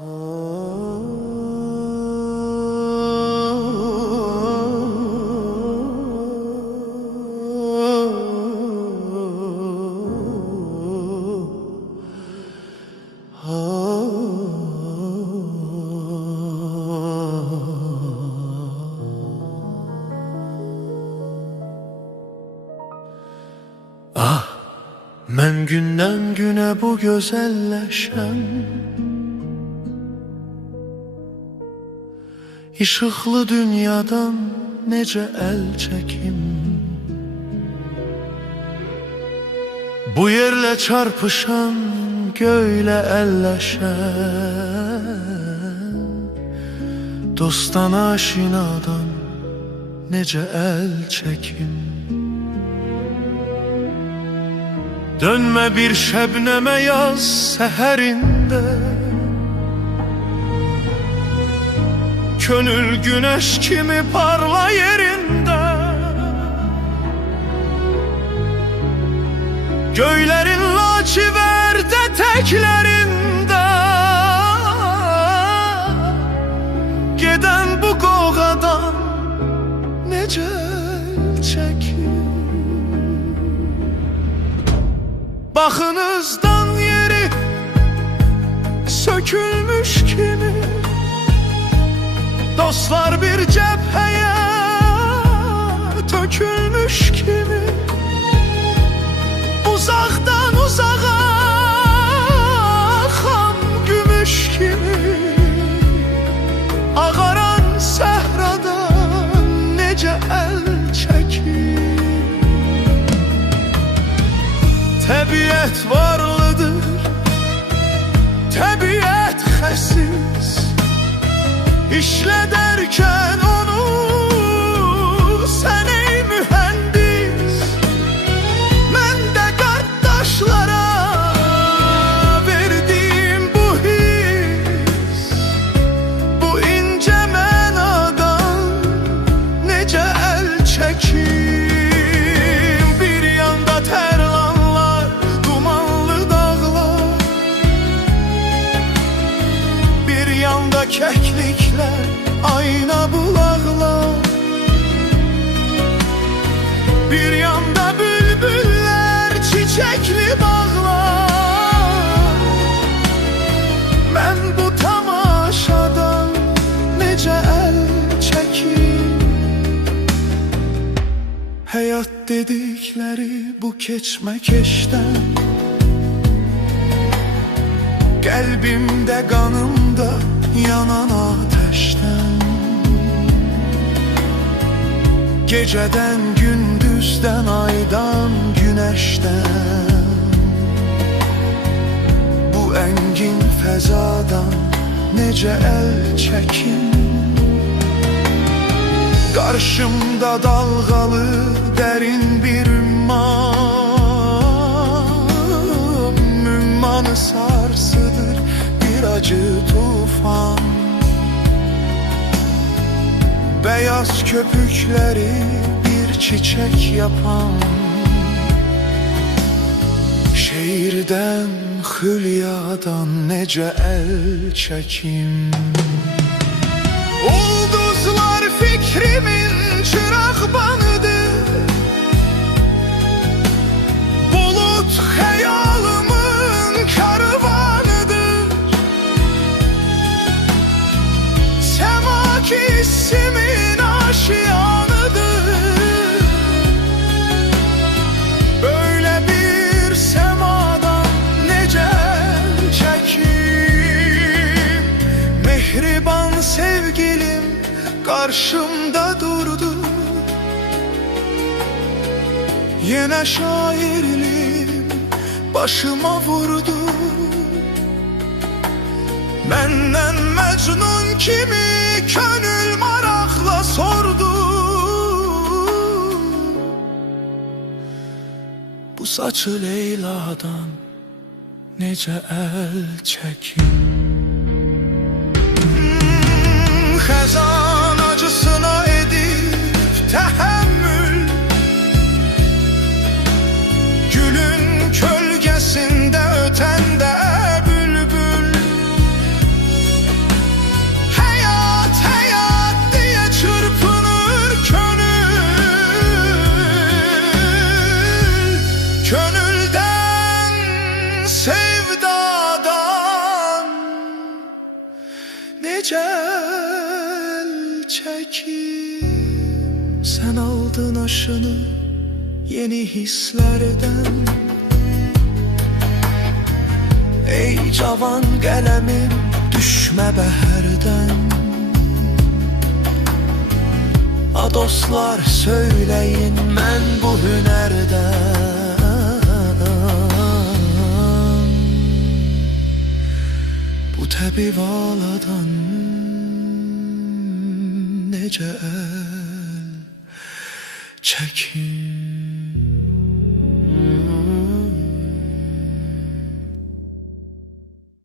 Ah, mən gündən günə bu gözəlləşəm, İşıqlı dünyadan necə əl çəkim, bu yerlə çarpışan göylə əlləşəm, dostdan aşinadan necə əl çəkim. Dönmə bir şəbnəmə yaz səhərində, könül güneş kimi parla yerində, göylərin lacivərd ətəklərində, gedən bu qoğadan necə çəkim. Baxınızdan yeri sökülmüş kimi, dostlar bir cəbhəyə tökülmüş kimi, uzaqdan uzağa xam gümüş kimi, ağaran səhradan necə əl çəkir. Təbiət varlıdır, təbiət xəsis, İşlədərkən onu sən ey mühəndis, mən də qardaşlara verdim bu his, bu incə mənadan necə əl çəkim. Bir yanda tərlanlar, dumanlı dağlar, bir yanda kəkliklər, ayna bulaqlar, bir yanda bülbüllər, çiçəkli bağlar. Mən bu tamaşadan necə əl çəkim. Həyat dedikləri bu keçməkəşdən, qəlbimdə, qanımda yanan ateşten, geceden, gündüzden, aydan, güneşten, bu engin fəzadan necə əl çəkim. Qarşımda dalğalı dərin bir ümmanı sarsıdır bir acı tufan. Beyaz köpükleri bir çiçek yapan, şehirden, hülyadan necə əl çəkim. Ulduzlar fikrimin çırağbanıdır, bulut xəyalımın karvanıdır. Səma ki hissimin aşiyanıdır, böyle bir semadan necə çəkim. Mehriban sevgilim karşımda durdu, yine şairliğim başıma vurdu. Məndən Məcnun kimi könül maraqla sordu, bu saçı Leyla'dan necə əl çəkim. Xəzan acısına edib təhəmmül, gülün kölgəsində ötəndə bülbül, necə əl çəkim. Sən aldın aşını yeni hislərdən. Ey cavan qələmim, düşmə bəhərdən. A dostlar söyləyin mən bu hünərdən. Bu təbib aladan necə əl çəkim.